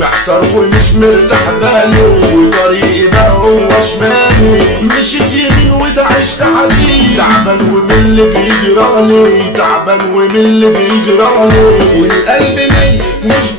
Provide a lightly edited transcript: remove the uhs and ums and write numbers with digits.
محتار ومش مرتاح بالي، وطريقي بقى هو شمالي، مشيت يمين وده عشت عليه، تعبان ومن اللي بيجرالي، تعبان ومن اللي بيجرالي، والقلب ميت مش